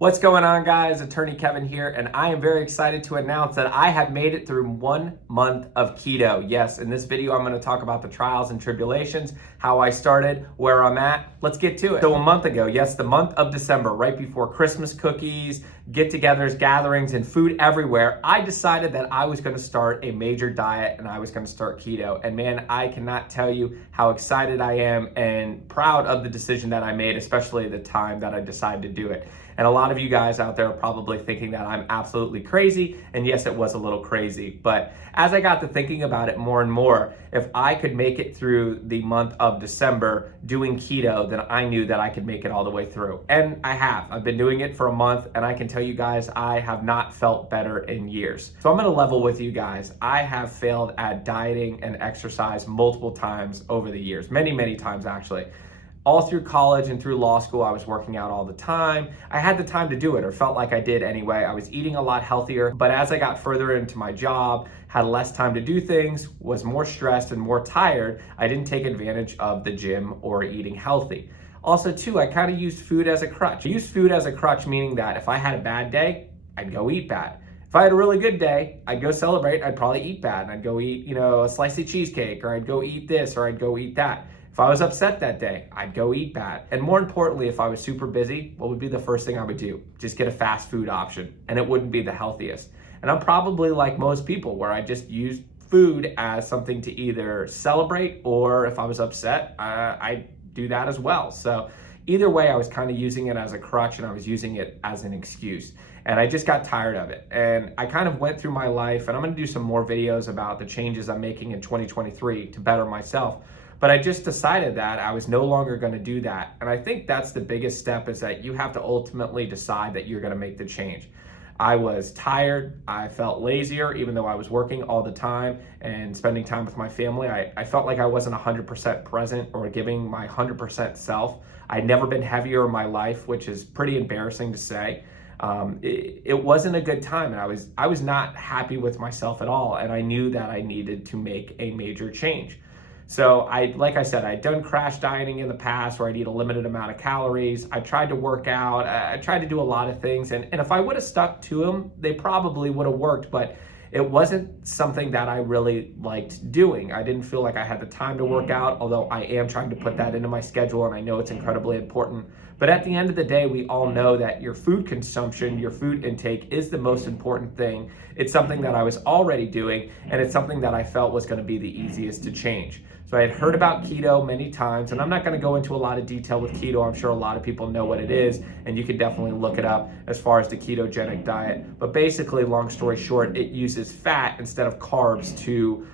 What's going on, guys? Attorney Kevin here, and I am very excited to announce that I have made it through 1 month of keto. Yes, in this video, I'm going to talk about the trials and tribulations, how I started, where I'm at. Let's get to it. So a month ago, yes, the month of December, right before Christmas cookies, get-togethers, gatherings, and food everywhere, I decided that I was going to start a major diet and I was going to start keto. And man, I cannot tell you how excited I am and proud of the decision that I made, especially the time that I decided to do it. And a lot of you guys out there are probably thinking that I'm absolutely crazy. And yes, it was a little crazy. But as I got to thinking about it more and more, if I could make it through the month of December doing keto, then I knew that I could make it all the way through. And I have. I've been doing it for a month, and I can tell you guys, I have not felt better in years. So I'm going to level with you guys. I have failed at dieting and exercise multiple times over the years, many times actually. All through college and through law school, I was working out all the time. I had the time to do it, or felt like I did anyway. I was eating a lot healthier, but as I got further into my job, had less time to do things, was more stressed and more tired, I didn't take advantage of the gym or eating healthy. Also too, I kind of used food as a crutch. I used food as a crutch, meaning that if I had a bad day, I'd go eat bad. If I had a really good day, I'd go celebrate, I'd probably eat bad, and I'd go eat, a slice of cheesecake, or I'd go eat this, or I'd go eat that. If I was upset that day, I'd go eat bad. And more importantly, if I was super busy, what would be the first thing I would do? Just get a fast food option, and it wouldn't be the healthiest. And I'm probably like most people, where I just used food as something to either celebrate, or if I was upset, I'd do that as well. So either way, I was kind of using it as a crutch, and I was using it as an excuse. And I just got tired of it. And I kind of went through my life, and I'm gonna do some more videos about the changes I'm making in 2023 to better myself. But I just decided that I was no longer going to do that. And I think that's the biggest step, is that you have to ultimately decide that you're going to make the change. I was tired. I felt lazier, even though I was working all the time and spending time with my family. I felt like I wasn't 100% present or giving my 100% self. I'd never been heavier in my life, which is pretty embarrassing to say. It wasn't a good time, and I was not happy with myself at all. And I knew that I needed to make a major change. So like I said, I'd done crash dieting in the past, where I'd eat a limited amount of calories. I tried to work out. I tried to do a lot of things. And if I would have stuck to them, they probably would have worked. But it wasn't something that I really liked doing. I didn't feel like I had the time to work out, although I am trying to put that into my schedule, and I know it's incredibly important. But at the end of the day, we all know that your food consumption, your food intake is the most important thing. It's something that I was already doing, and it's something that I felt was going to be the easiest to change. So I had heard about keto many times, and I'm not going to go into a lot of detail with keto. I'm sure a lot of people know what it is, and you can definitely look it up as far as the ketogenic diet. But basically, long story short, it uses fat instead of carbs to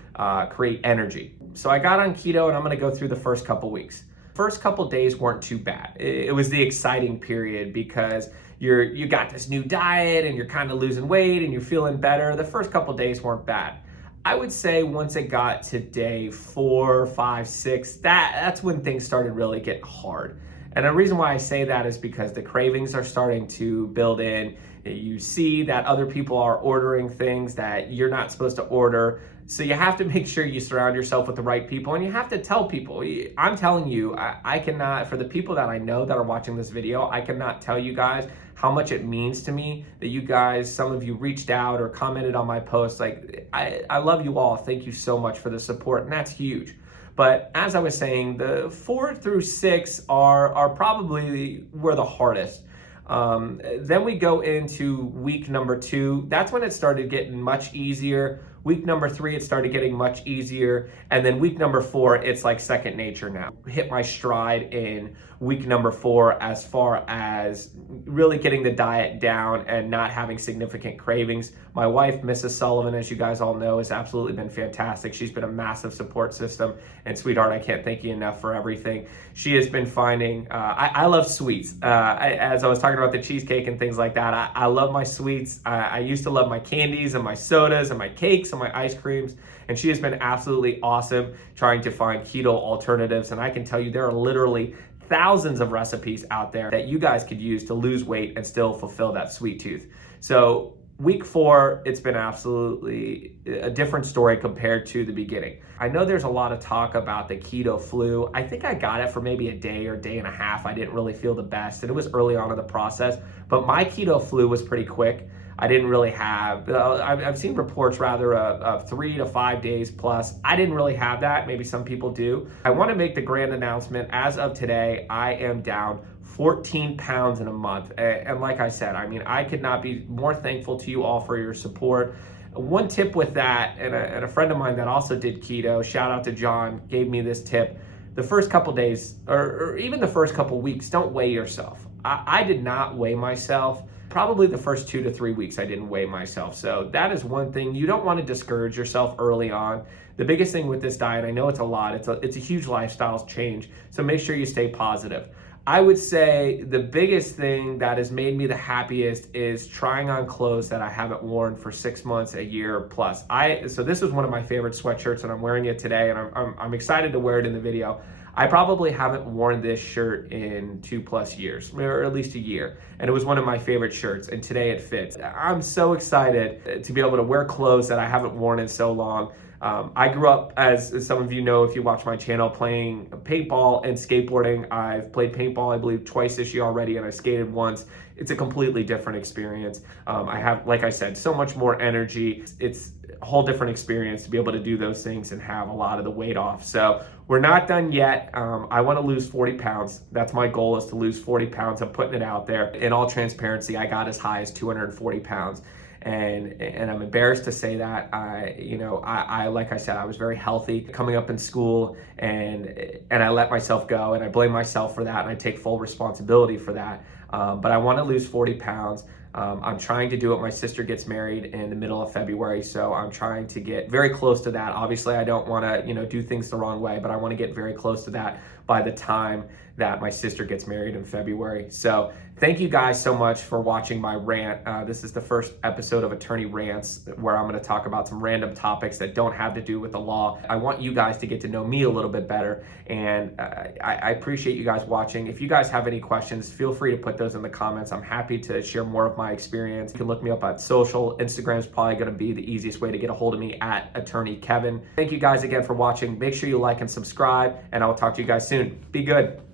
create energy. So I got on keto, and I'm going to go through the first couple weeks. First couple days weren't too bad. It was the exciting period, because you got this new diet and you're kind of losing weight and you're feeling better. The first couple days weren't bad. I would say once it got to day 4, 5, 6, that's when things started really getting hard. And the reason why I say that is because the cravings are starting to build in. You see that other people are ordering things that you're not supposed to order. So you have to make sure you surround yourself with the right people, and you have to tell people. I'm telling you, I cannot, for the people that I know that are watching this video, I cannot tell you guys how much it means to me that you guys, some of you reached out or commented on my posts. Like, I love you all. Thank you so much for the support, and that's huge. But as I was saying, the 4 through 6 are probably were the hardest. Then we go into week number 2. That's when it started getting much easier. Week number 3, it started getting much easier. And then week number 4, it's like second nature now. Hit my stride in week number 4 as far as really getting the diet down and not having significant cravings. My wife, Mrs. Sullivan, as you guys all know, has absolutely been fantastic. She's been a massive support system. And sweetheart, I can't thank you enough for everything. She has been finding, I love sweets. As I was talking about the cheesecake and things like that, I love my sweets. I used to love my candies and my sodas and my cakes and my ice creams. And she has been absolutely awesome trying to find keto alternatives. And I can tell you, there are literally thousands of recipes out there that you guys could use to lose weight and still fulfill that sweet tooth. So Week 4, it's been absolutely a different story compared to the beginning. I know there's a lot of talk about the keto flu. I think I got it for maybe a day or day and a half. I didn't really feel the best, and it was early on in the process, but my keto flu was pretty quick. I didn't really have, I've seen reports rather of 3 to 5 days plus. I didn't really have that. Maybe some people do. I want to make the grand announcement. As of today, I am down 14 pounds in a month. And like I said, I mean, I could not be more thankful to you all for your support. One tip with that, and a friend of mine that also did keto, shout out to John, gave me this tip. The first couple days, or even the first couple weeks, don't weigh yourself. I did not weigh myself. Probably the first 2 to 3 weeks, I didn't weigh myself. So that is one thing. You don't want to discourage yourself early on. The biggest thing with this diet, I know it's a lot, it's a huge lifestyle change. So make sure you stay positive. I would say the biggest thing that has made me the happiest is trying on clothes that I haven't worn for 6 months, a year plus. So this is one of my favorite sweatshirts, and I'm wearing it today, and I'm excited to wear it in the video. I probably haven't worn this shirt in 2+ years, or at least a year. And it was one of my favorite shirts, and today it fits. I'm so excited to be able to wear clothes that I haven't worn in so long. I grew up, as some of you know, if you watch my channel, playing paintball and skateboarding. I've played paintball, I believe, twice this year already, and I skated once. It's a completely different experience. I have, like I said, so much more energy. It's a whole different experience to be able to do those things and have a lot of the weight off. So we're not done yet. I want to lose 40 pounds. That's my goal, is to lose 40 pounds. I'm putting it out there. In all transparency, I got as high as 240 pounds. And I'm embarrassed to say that. I like I said, I was very healthy coming up in school, and I let myself go, and I blame myself for that, and I take full responsibility for that. But I want to lose 40 pounds. I'm trying to do it. My sister gets married in the middle of February, so I'm trying to get very close to that. Obviously, I don't want to, do things the wrong way, but I want to get very close to that by the time that my sister gets married in February. So thank you guys so much for watching my rant. This is the first episode of Attorney Rants, where I'm going to talk about some random topics that don't have to do with the law. I want you guys to get to know me a little bit better, and I appreciate you guys watching. If you guys have any questions, feel free to put those in the comments. I'm happy to share more of my experience. You can look me up at social. Instagram is probably going to be the easiest way to get a hold of me, at Attorney Kevin. Thank you guys again for watching. Make sure you like and subscribe, and I will talk to you guys soon. Be good.